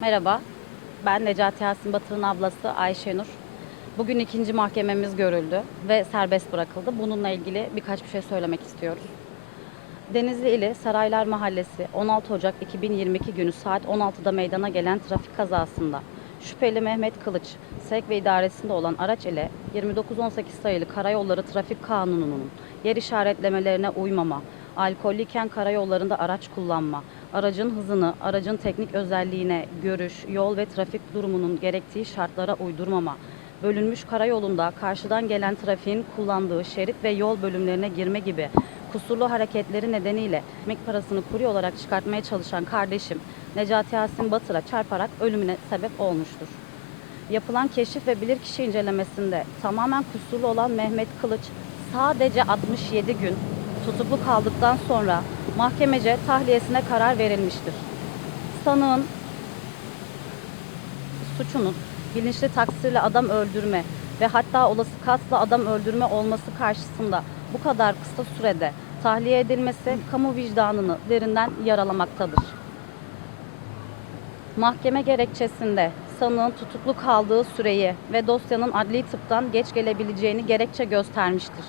Merhaba, ben Necati Yasin Batır'ın ablası Ayşenur. Bugün ikinci mahkememiz görüldü ve serbest bırakıldı. Bununla ilgili birkaç bir şey söylemek istiyoruz. Denizli ili Saraylar Mahallesi 16 Ocak 2022 günü saat 16'da meydana gelen trafik kazasında şüpheli Mehmet Kılıç, sevk ve idaresinde olan araç ile 2918 sayılı Karayolları Trafik Kanunu'nun yer işaretlemelerine uymama, alkollüyken karayollarında araç kullanma, aracın hızını, aracın teknik özelliğine, görüş, yol ve trafik durumunun gerektiği şartlara uydurmama, bölünmüş karayolunda karşıdan gelen trafiğin kullandığı şerit ve yol bölümlerine girme gibi kusurlu hareketleri nedeniyle ekmek parasını kuru olarak çıkartmaya çalışan kardeşim Necati Yasin Batır'a çarparak ölümüne sebep olmuştur. Yapılan keşif ve bilirkişi incelemesinde tamamen kusurlu olan Mehmet Kılıç sadece 67 gün tutuklu kaldıktan sonra mahkemece tahliyesine karar verilmiştir. Sanığın suçunun bilinçli taksirle adam öldürme ve hatta olası kasla adam öldürme olması karşısında bu kadar kısa sürede tahliye edilmesi kamu vicdanını derinden yaralamaktadır. Mahkeme gerekçesinde sanığın tutuklu kaldığı süreyi ve dosyanın adli tıptan geç gelebileceğini gerekçe göstermiştir.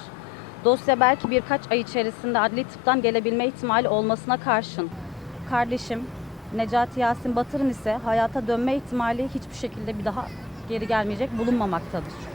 Dosya belki birkaç ay içerisinde adli tıptan gelebilme ihtimali olmasına karşın kardeşim Necati Yasin Batır'ın ise hayata dönme ihtimali hiçbir şekilde bir daha geri gelmeyecek bulunmamaktadır.